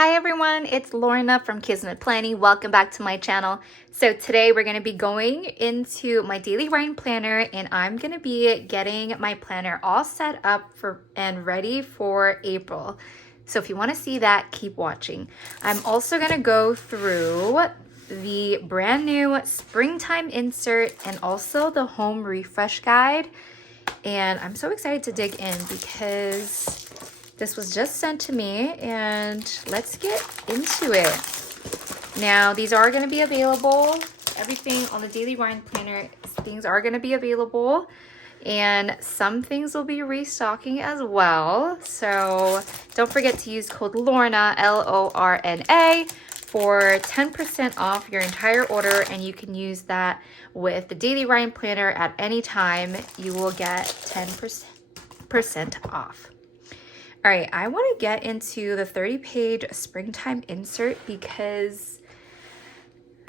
Hi everyone, it's Lorna from Kismetplanning. Welcome back to my channel. So today we're going to be going into my daily writing planner, and I'm going to be getting my planner all set up for and ready for April. So if you want to see that, keep watching. I'm also going to go through the brand new springtime insert and also the home refresh guide. And I'm so excited to dig in because this was just sent to me, and let's get into it. Now, these are going to be available. Everything on the daily writing planner, things are going to be available, and some things will be restocking as well. So don't forget to use code Lorna, L-O-R-N-A, for 10% off your entire order, and you can use that with the daily writing planner at any time. You will get 10% off. All right, I want to get into the 30-page springtime insert because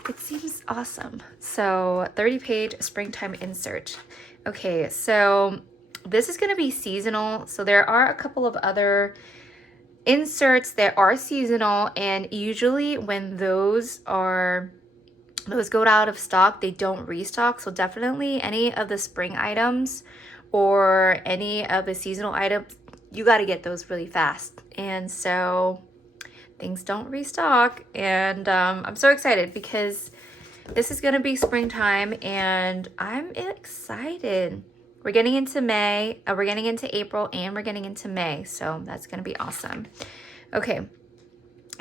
it seems awesome. So 30-page springtime insert. Okay, so this is going to be seasonal. So there are a couple of other inserts that are seasonal, and usually when those go out of stock, they don't restock. So definitely any of the spring items or any of the seasonal items, you got to get those really fast. And so things don't restock, and I'm so excited because this is going to be springtime and I'm excited. We're getting into May, we're getting into April, and we're getting into May. So that's going to be awesome. Okay.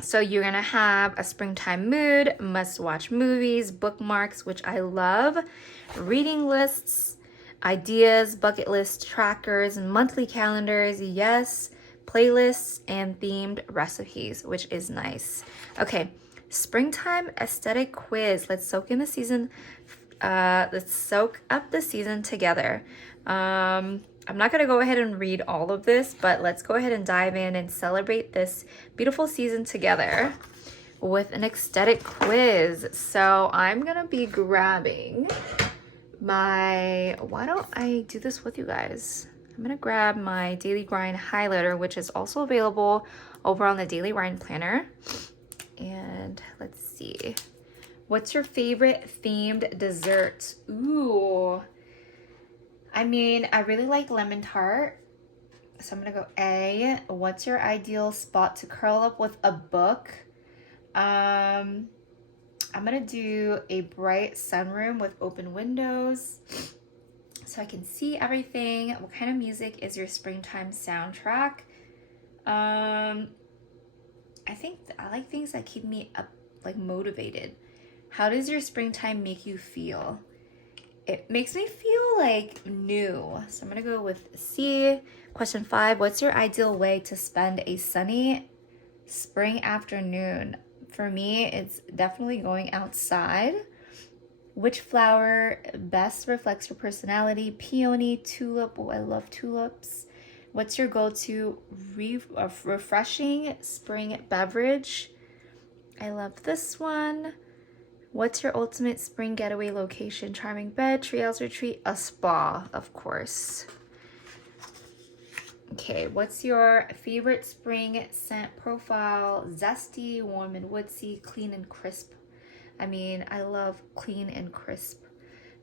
So you're going to have a springtime mood, must-watch movies, bookmarks, which I love, reading lists, ideas, bucket list trackers, monthly calendars, yes, playlists, and themed recipes, which is nice. Okay, springtime aesthetic quiz. Let's soak in the season. Let's soak up the season together. I'm not going to go ahead and read all of this, but let's go ahead and dive in and celebrate this beautiful season together with an aesthetic quiz. So I'm going to be grabbing why don't I do this with you guys? I'm going to grab my Daily Grind highlighter, which is also available over on the Daily Grind planner. And let's see. What's your favorite themed dessert? Ooh. I mean, I really like lemon tart. So I'm going to go A. What's your ideal spot to curl up with a book? I'm going to do a bright sunroom with open windows so I can see everything. What kind of music is your springtime soundtrack? I think I like things that keep me up, like motivated. How does your springtime make you feel? It makes me feel like new. So I'm going to go with C. Question 5. What's your ideal way to spend a sunny spring afternoon? For me, it's definitely going outside. Which flower best reflects your personality? Peony, tulip. Oh, I love tulips. What's your go-to refreshing spring beverage? I love this one. What's your ultimate spring getaway location? Charming bed, treehouse retreat, a spa, of course. Okay, what's your favorite spring scent profile? Zesty, warm and woodsy, clean and crisp. I mean, I love clean and crisp.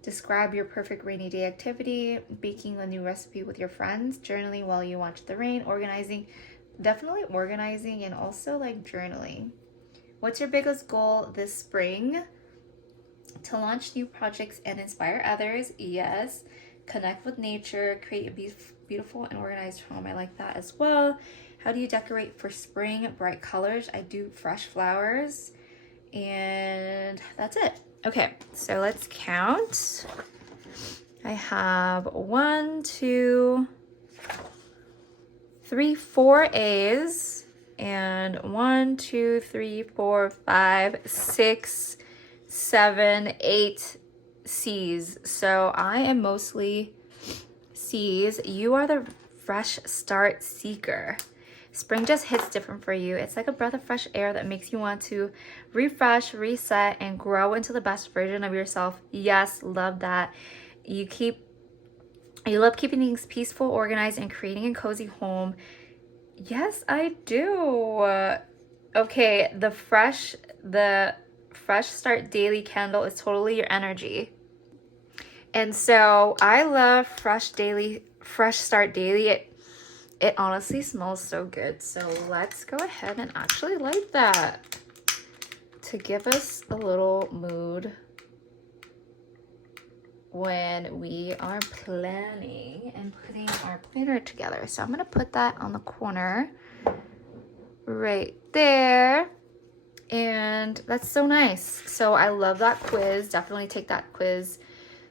Describe your perfect rainy day activity. Baking a new recipe with your friends. Journaling while you watch the rain. Organizing. Definitely organizing, and also like journaling. What's your biggest goal this spring? To launch new projects and inspire others. Yes. Connect with nature. Create a beautiful and organized home. I like that as well. How do you decorate for spring? Bright colors. I do fresh flowers. And that's it. Okay, so let's count. I have 1, 2, 3, 4 A's, and 1, 2, 3, 4, 5, 6, 7, 8 C's. So I am mostly C's. You are the fresh start seeker. Spring just hits different for you. It's like a breath of fresh air that makes you want to refresh, reset, and grow into the best version of yourself. Yes, love that. You love keeping things peaceful, organized, and creating a cozy home. Yes, I do. Okay, the Fresh Start Daily candle is totally your energy. And so I love Fresh Start Daily. It honestly smells so good. So let's go ahead and actually light that to give us a little mood when we are planning and putting our planner together. So I'm gonna put that on the corner right there. And that's so nice. So I love that quiz. Definitely take that quiz.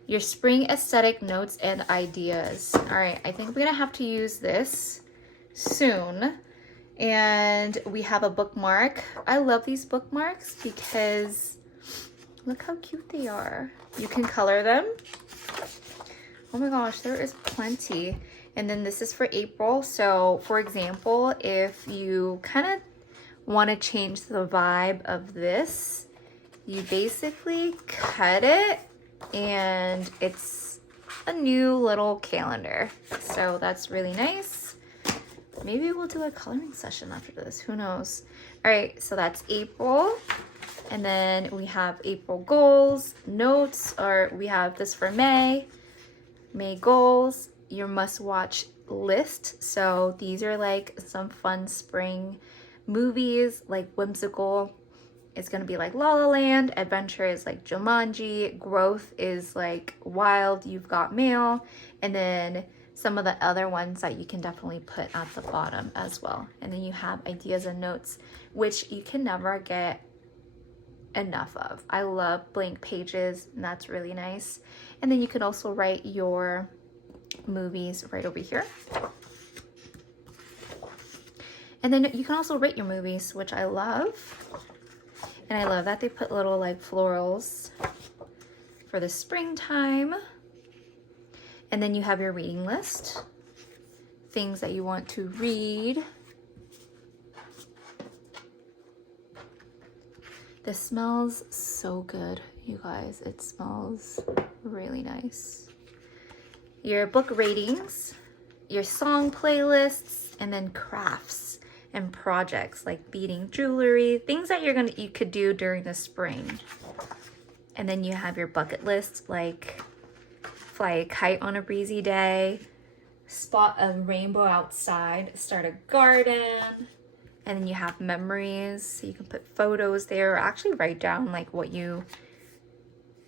Your spring aesthetic notes and ideas. All right, I think we're gonna have to use this soon. And we have a bookmark. I love these bookmarks because look how cute they are. You can color them. Oh my gosh, there is plenty. And then this is for April. So for example, if you kind of want to change the vibe of this, you basically cut it and it's a new little calendar. So that's really nice. Maybe we'll do a coloring session after this, who knows. All right, so that's April. And then we have April goals, notes, or we have this for May goals, your must watch list. So these are like some fun spring movies, like whimsical. It's gonna be like La La Land, adventure is like Jumanji, growth is like Wild, You've Got Mail, and then some of the other ones that you can definitely put at the bottom as well. And then you have ideas and notes, which you can never get enough of. I love blank pages, and that's really nice. And then you can also write your movies right over here. And then you can also rate your movies, which I love. And I love that they put little like florals for the springtime. And then you have your reading list, things that you want to read. This smells so good, you guys. It smells really nice. Your book ratings, your song playlists, and then crafts and projects like beading jewelry, things that you could do during the spring. And then you have your bucket list, like fly a kite on a breezy day, spot a rainbow outside, start a garden. And then you have memories, so you can put photos there or actually write down like what your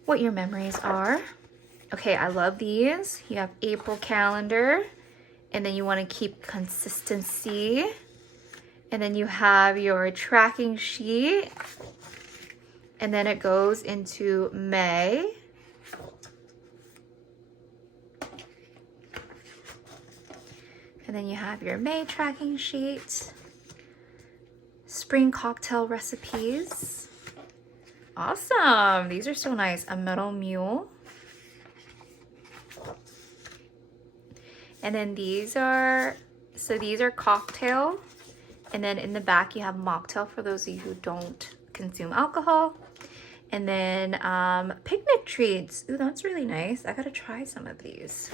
memories are. Okay, I love these. You have April calendar, and then you want to keep consistency. And then you have your tracking sheet, and then it goes into May. And then you have your May tracking sheet. Spring cocktail recipes. Awesome. These are so nice. A metal mule. And then these are cocktail. And then in the back you have mocktail for those of you who don't consume alcohol. And then picnic treats. Ooh, that's really nice. I gotta try some of these.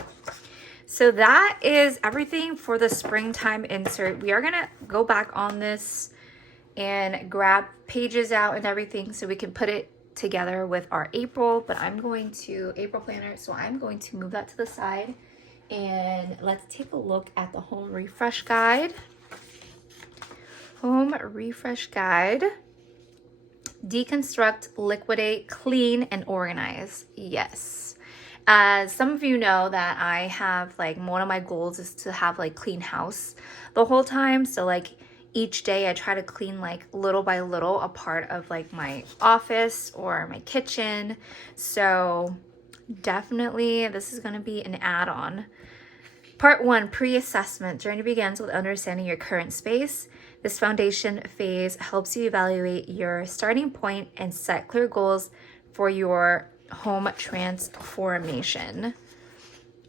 So that is everything for the springtime insert. We are gonna go back on this and grab pages out and everything so we can put it together with our April, but April planner, so I'm going to move that to the side. And let's take a look at the home refresh guide. Home refresh guide. Deconstruct, liquidate, clean, and organize. Yes. As some of you know that I have like one of my goals is to have like clean house the whole time. So like each day I try to clean like little by little a part of like my office or my kitchen. So definitely this is going to be an add-on. Part 1, pre-assessment. Journey begins with understanding your current space. This foundation phase helps you evaluate your starting point and set clear goals for your home transformation.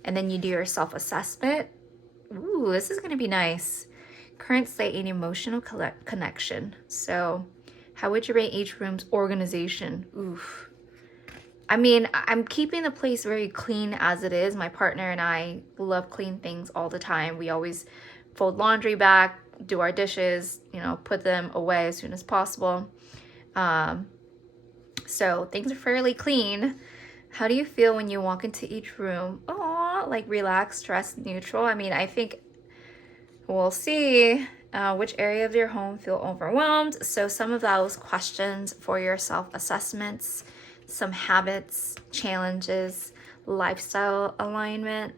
And then you do your self-assessment. Ooh, this is going to be nice. Current state and emotional connection. So how would you rate each room's organization? Oof. I mean, I'm keeping the place very clean as it is. My partner and I love clean things all the time. We always fold laundry back, do our dishes, you know, put them away as soon as possible. So things are fairly clean. How do you feel when you walk into each room? Oh, like relaxed, stress, neutral. I mean, I think we'll see which area of your home feel overwhelmed. So some of those questions for your self-assessments, some habits, challenges, lifestyle alignment,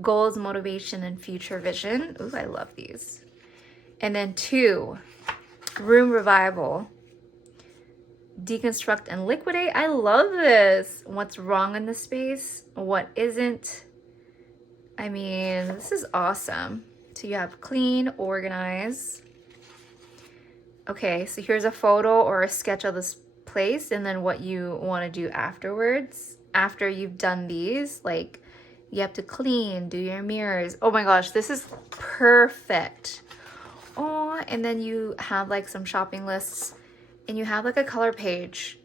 goals, motivation, and future vision. Ooh, I love these. And then 2, room revival. Deconstruct and liquidate. I love this. What's wrong in the space? What isn't? I mean, this is awesome. So you have clean, organize. Okay, so here's a photo or a sketch of this place, and then what you want to do afterwards. After you've done these, like you have to clean, do your mirrors. Oh my gosh, this is perfect. Oh, and then you have like some shopping lists, and you have like a color page,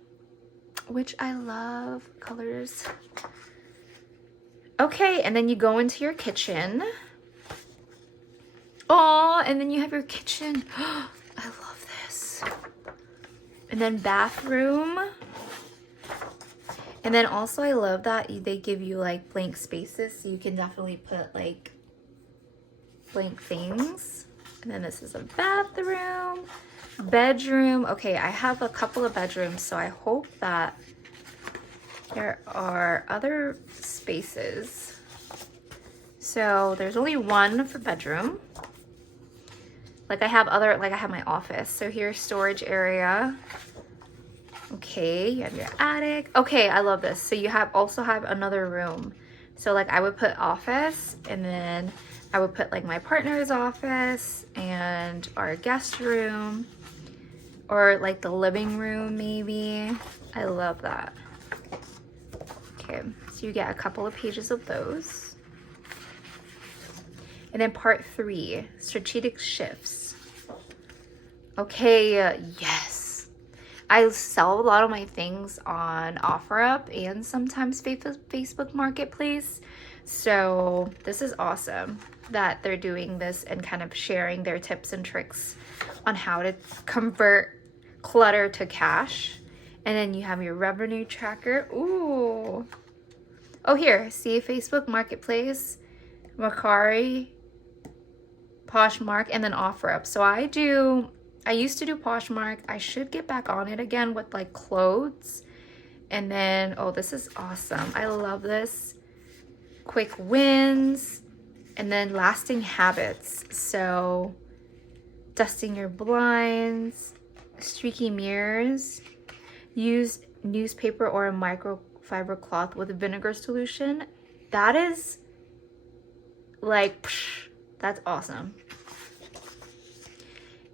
which I love colors. Okay, and then you go into your kitchen. Oh, and then you have your kitchen. I love this. And then bathroom. And then also I love that they give you like blank spaces, so you can definitely put like blank things. And then this is a bathroom. Bedroom. Okay, I have a couple of bedrooms, so I hope that there are other spaces. So there's only one for bedroom. Like I have my office. So here's storage area. Okay, you have your attic. Okay, I love this. So you also have another room. So like I would put office, and then I would put like my partner's office and our guest room, or like the living room maybe. I love that. Okay, so you get a couple of pages of those. And then part 3, strategic shifts. Okay, yes. I sell a lot of my things on OfferUp and sometimes Facebook Marketplace. So this is awesome that they're doing this and kind of sharing their tips and tricks on how to convert clutter to cash. And then you have your revenue tracker. Ooh. Oh, here, see Facebook Marketplace, Mercari, Poshmark, and then OfferUp. So I used to do Poshmark. I should get back on it again with like clothes. And then, oh, this is awesome. I love this. Quick wins, and then lasting habits. So dusting your blinds, streaky mirrors, use newspaper or a microfiber cloth with a vinegar solution. That is like, psh, that's awesome.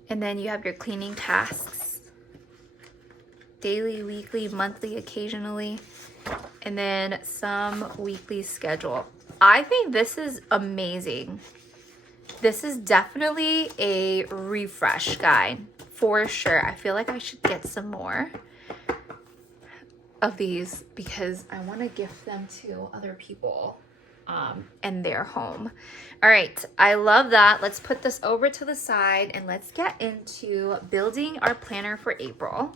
And then you have your cleaning tasks, daily, weekly, monthly, occasionally, and then some weekly schedule. I think this is amazing. This is definitely a refresh guide for sure. I feel like I should get some more of these because I want to gift them to other people in their home. All right, I love that. Let's put this over to the side and let's get into building our planner for April.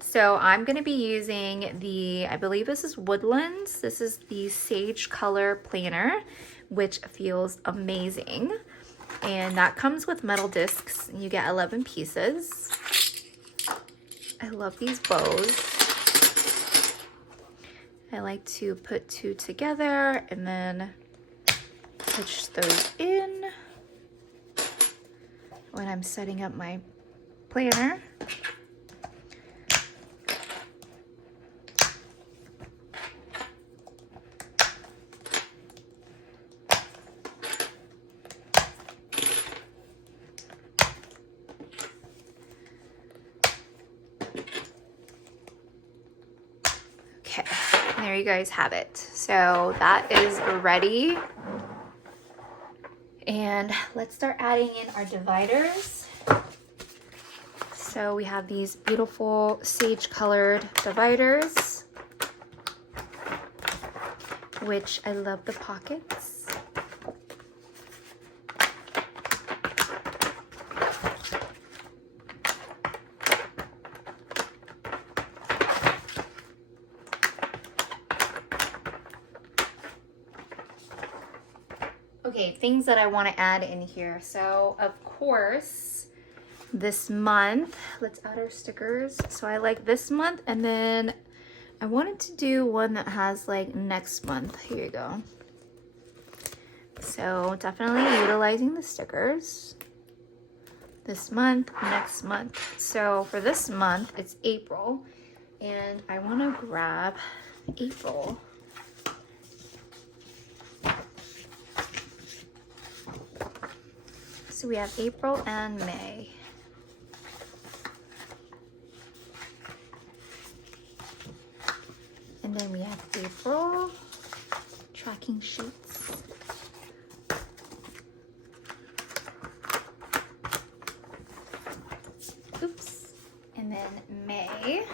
So I'm going to be using I believe this is Woodlands. This is the Sage Color Planner, which feels amazing. And that comes with metal discs. You get 11 pieces. I love these bows. I like to put 2 together and then touch those in when I'm setting up my planner. Okay, there you guys have it. So that is ready. And let's start adding in our dividers. So we have these beautiful sage colored dividers, which I love the pockets. Okay, things that I want to add in here. So of course, this month, let's add our stickers. So I like this month, and then I wanted to do one that has like next month. Here you go. So definitely utilizing the stickers. This month, next month. So for this month, it's April, and I want to grab April. So we have April and May. And then we have April tracking sheets. Oops. And then May.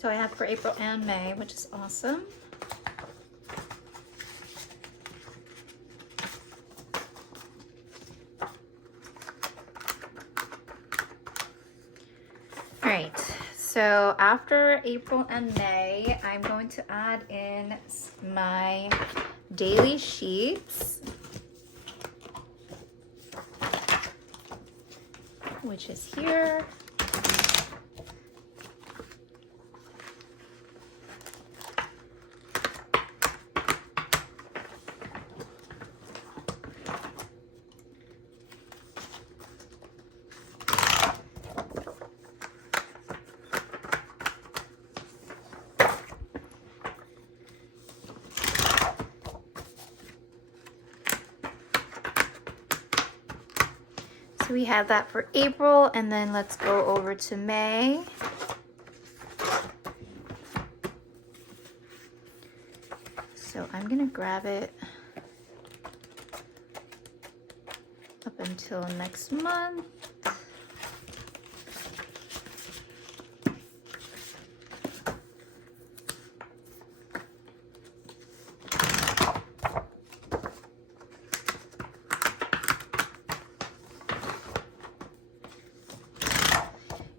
So I have for April and May, which is awesome. All right, so after April and May, I'm going to add in my daily sheets, which is here. So we have that for April, and then let's go over to May. So I'm gonna grab it up until next month.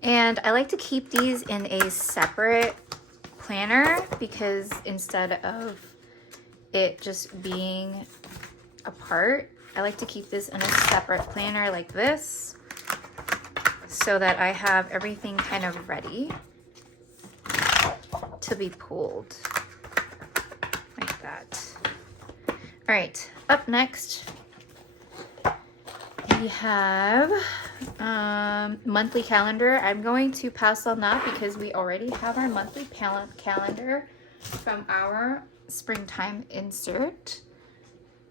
And I like to keep these in a separate planner because instead of it just being apart, I like to keep this in a separate planner like this so that I have everything kind of ready to be pulled like that. All right, up next we have monthly calendar. I'm going to pass on that because we already have our monthly calendar from our springtime insert.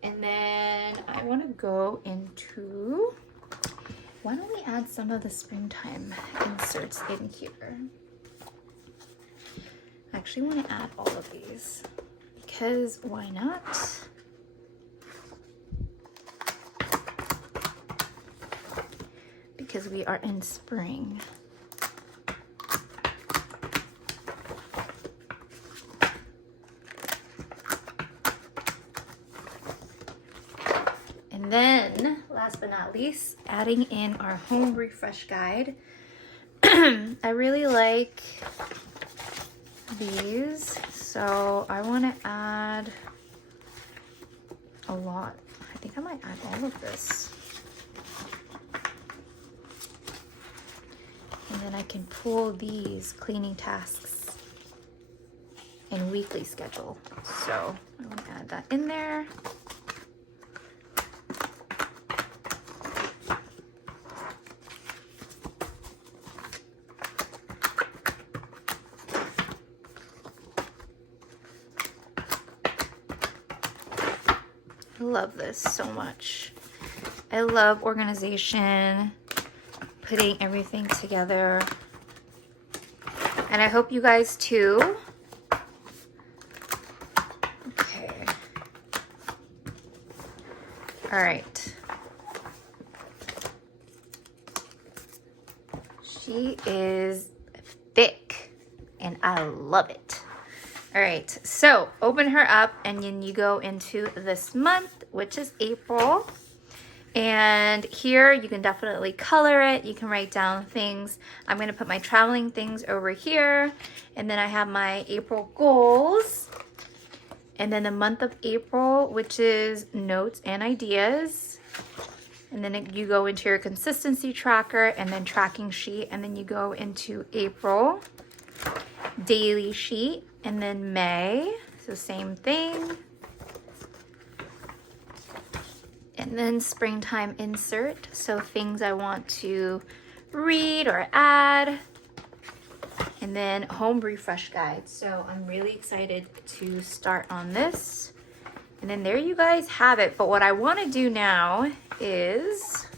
And then I want to go into, why don't we add some of the springtime inserts in here? I actually want to add all of these because why not? Because we are in spring. And then, last but not least, adding in our home refresh guide. I really like these, so I want to add a lot. I think I might add all of this. And then I can pull these cleaning tasks and weekly schedule. So I want to add that in there. I love this so much. I love organization, putting everything together, and I hope you guys too. Okay. All right. She is thick and I love it. All right, so open her up and then you go into this month, which is April. And here you can definitely color it. You can write down things. I'm going to put my traveling things over here. And then I have my April goals. And then the month of April, which is notes and ideas. And then you go into your consistency tracker and then tracking sheet. And then you go into April, daily sheet, and then May. So same thing. And then springtime insert. So things I want to read or add. And then home refresh guide. So I'm really excited to start on this. And then there you guys have it. But what I want to do now is,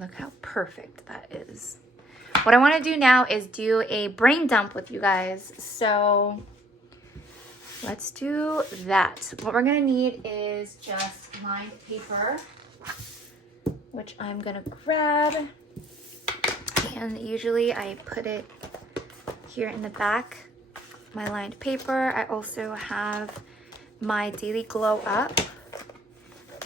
look how perfect that is. What I want to do now is do a brain dump with you guys. So let's do that. What we're gonna need is just lined paper, which I'm gonna grab. And usually I put it here in the back, my lined paper. I also have my daily glow up,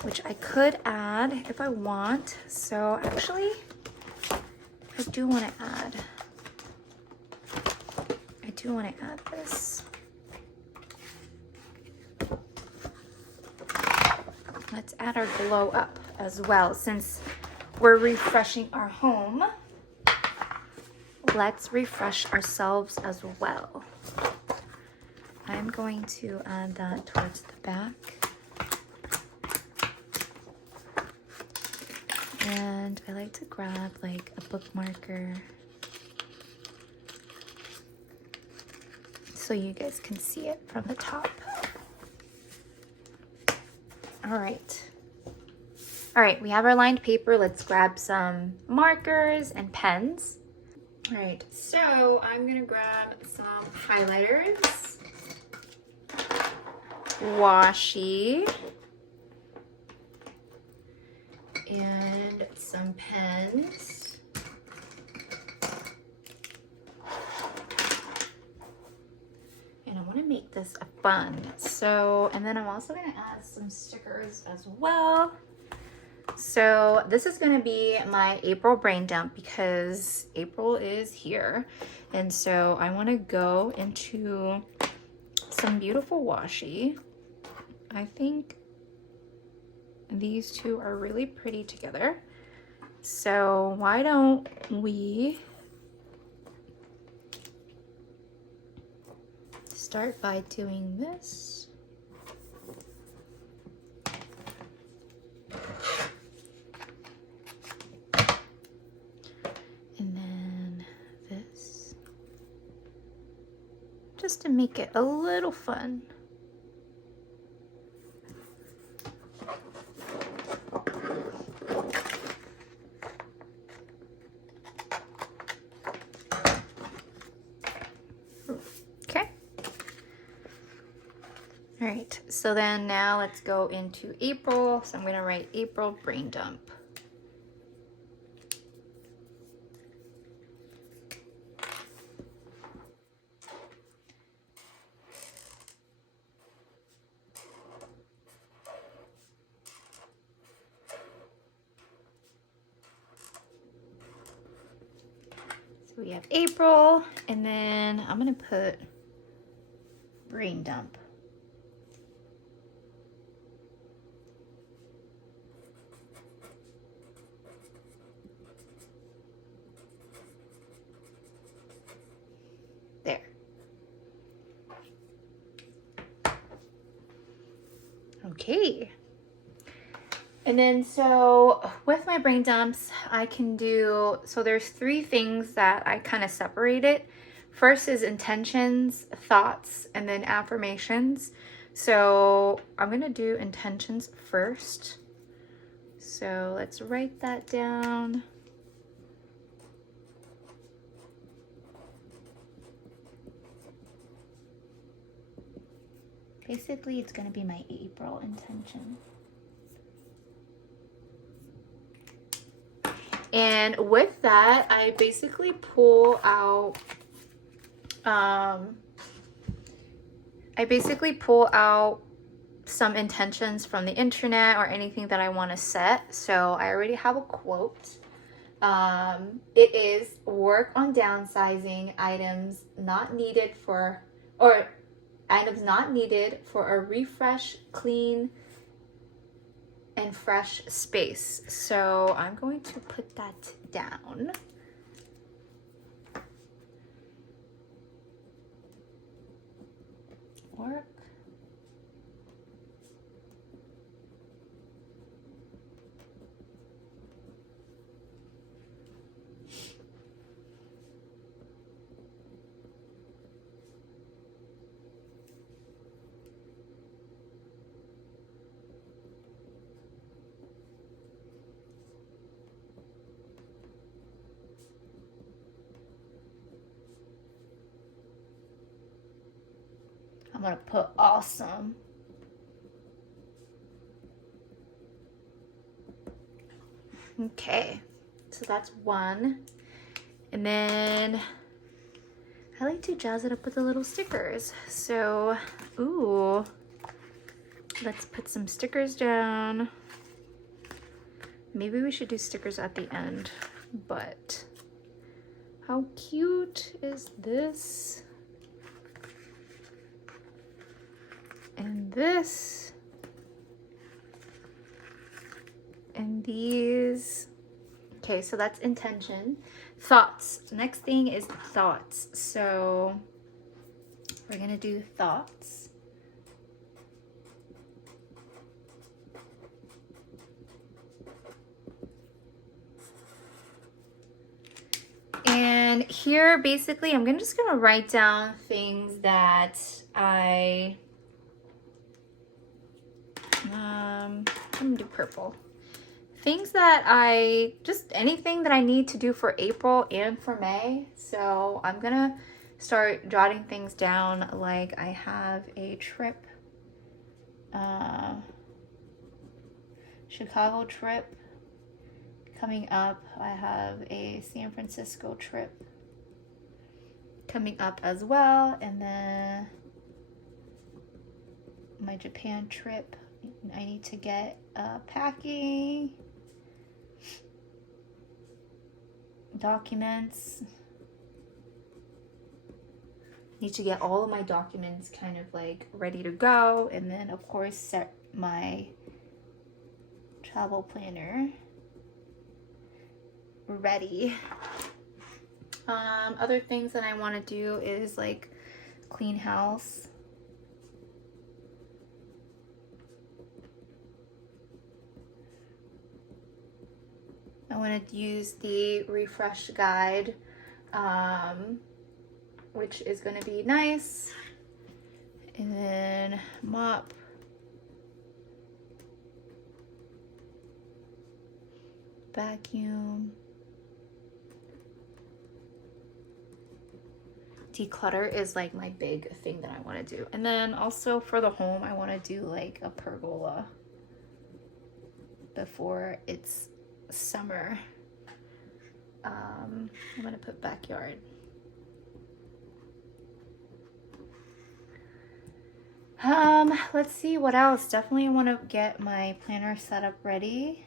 which I could add if I want. So actually, I do want to add this. Let's add our glow up as well. Since we're refreshing our home, let's refresh ourselves as well. I'm going to add that towards the back. And I like to grab like a bookmarker so you guys can see it from the top. All right, we have our lined paper. Let's grab some markers and pens. All right, so I'm gonna grab some highlighters, washi, and some pens. And I want to make this fun. So, and then I'm also going to add some stickers as well. So this is going to be my April brain dump because April is here. And so I want to go into some beautiful washi. I think these two are really pretty together. So why don't we start by doing this. And then this. Just to make it a little fun. All right, so then now let's go into April. So I'm going to write April brain dump. So we have April, and then I'm going to put brain dump. There. Okay. And then so with my brain dumps, I can do, so there's 3 things that I kind of separated. First is intentions, thoughts, and then affirmations. So I'm going to do intentions first. So let's write that down. Basically, it's going to be my April intention. And with that, I basically pull out, some intentions from the internet or anything that I want to set. So I already have a quote. It is work on downsizing items not needed for, or items not needed for a refresh, clean, and fresh space. So I'm going to put that down. Work. I'm gonna put awesome. Okay, so that's one. And then I like to jazz it up with the little stickers. So, ooh, let's put some stickers down. Maybe we should do stickers at the end, but how cute is this? And this. And these. Okay, so that's intention. Thoughts. The next thing is thoughts. So we're gonna do thoughts. And here, basically, I'm just gonna write down things that I'm gonna do purple. Things that anything that I need to do for April and for May. So I'm gonna start jotting things down. Like I have a trip, Chicago trip coming up. I have a San Francisco trip coming up as well. And then my Japan trip. I need to get packing, documents. Need to get all of my documents kind of like ready to go, and then of course set my travel planner ready. Other things that I want to do is like clean house. I want to use the refresh guide, which is going to be nice. And then mop. Vacuum. Declutter is like my big thing that I want to do. And then also for the home, I want to do like a pergola before it's summer. I'm gonna put backyard. Let's see what else. Definitely want to get my planner set up ready.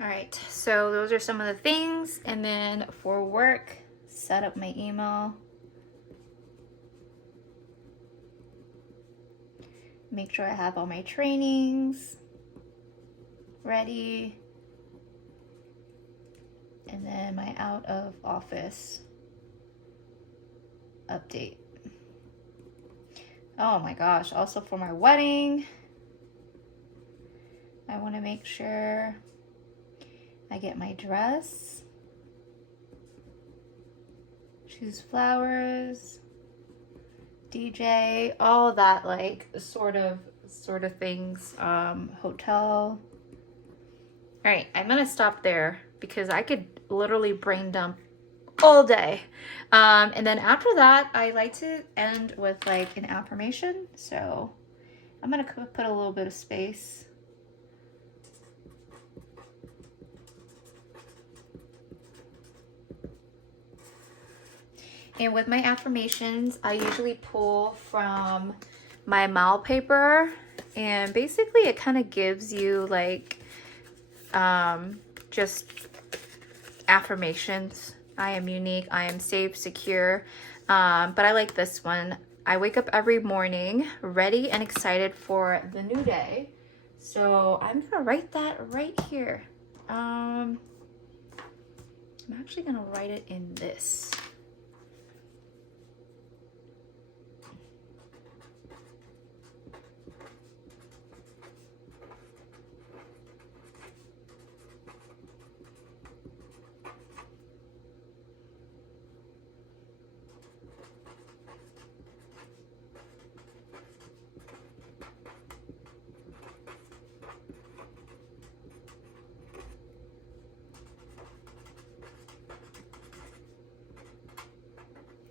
All right, so those are some of the things. And then for work, set up my email. Make sure I have all my trainings ready. And then my out of office update. Oh my gosh, also for my wedding, I want to make sure I get my dress, choose flowers, DJ, all that like sort of things, hotel. All right, I'm gonna stop there because I could literally brain dump all day. And then after that, I like to end with like an affirmation. So I'm gonna put a little bit of space. And with my affirmations, I usually pull from my mile paper, and basically it kind of gives you like just affirmations. I am unique, I am safe, secure. But I like this one. I wake up every morning ready and excited for the new day. So I'm gonna write that right here. I'm actually gonna write it in this.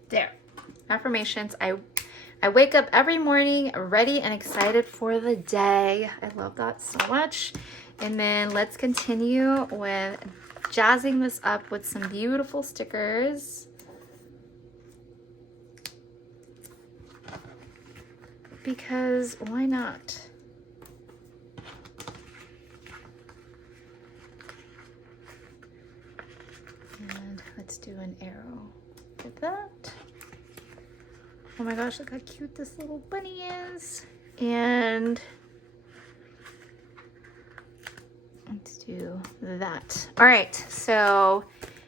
There. Affirmations. I wake up every morning ready and excited for the day. I love that so much. And then let's continue with jazzing this up with some beautiful stickers. Because why not? And let's do an arrow with that. Oh my gosh, look how cute this little bunny is. And let's do that. All right, so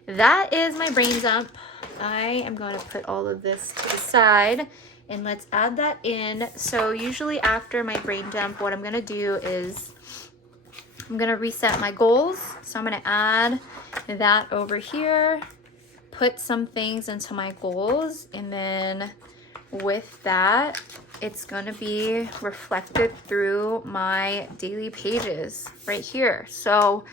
that is my brain dump. I am going to put all of this to the side and let's add that in. So usually after my brain dump, what I'm going to do is I'm going to reset my goals. So I'm going to add that over here, put some things into my goals, and then with that, it's going to be reflected through my daily pages right here. So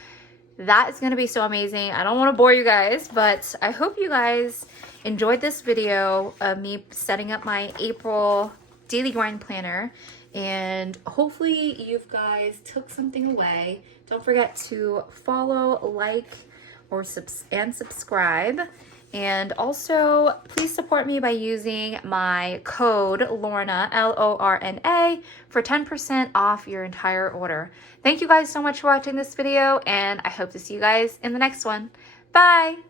that is going to be so amazing. I don't want to bore you guys, but I hope you guys enjoyed this video of me setting up my April daily grind planner, and hopefully you guys took something away. Don't forget to follow, like, or subscribe. And also, please support me by using my code Lorna, L-O-R-N-A, for 10% off your entire order. Thank you guys so much for watching this video, and I hope to see you guys in the next one. Bye!